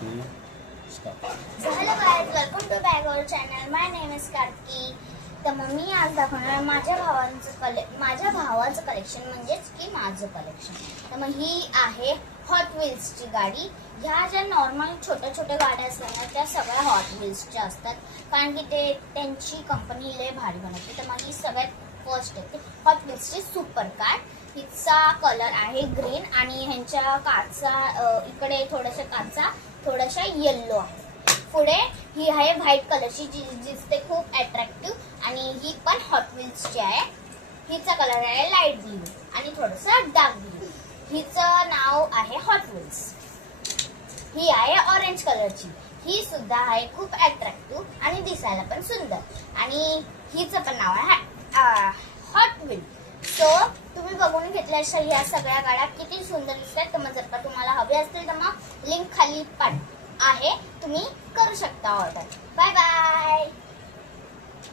Hello guys, welcome to back our channel. My name is Karti. तर मग मी आज दाखवणार माझ्या भावाचं कलेक्शन म्हणजेच की माझं कलेक्शन. तर मग ही आहे हॉट व्हील्सची गाडी. ह्या ज्या नॉर्मल छोट्या छोट्या गाड्या असतात ना त्या सगळ्या हॉट व्हील्सच्या असतात, कारण की ते त्यांची कंपनी लय भारी बनवते. तर मग ही सगळ्यात फर्स्ट आहे हॉट व्हील्सची सुपर कार. हिचा कलर आहे ग्रीन आणि ह्यांच्या कारचा इकडे थोडासा येल्लो आहे. पुढे ही आहे व्हाईट कलरची जी दिसते खूप अट्रॅक्टिव्ह आणि ही पण हॉट व्हील्सची आहे. हिचा कलर आहे लाईट ब्लू आणि थोडासा डार्क ब्लू. हिचं नाव आहे हॉट व्हील्स. ही आहे ऑरेंज कलरची. ही सुद्धा आहे खूप अट्रॅक्टिव्ह आणि दिसायला पण सुंदर आणि हिचं पण नाव आहे हॉट व्हील. सो तुम्ही बघून घेतल्याशिवाय या सगळ्या गाड्या किती सुंदर दिसतात. तर मग जर का तुम्हाला हवे असतील तर मग लिंक खाली आहे, तुम्ही करू शकता ऑर्डर. Bye bye.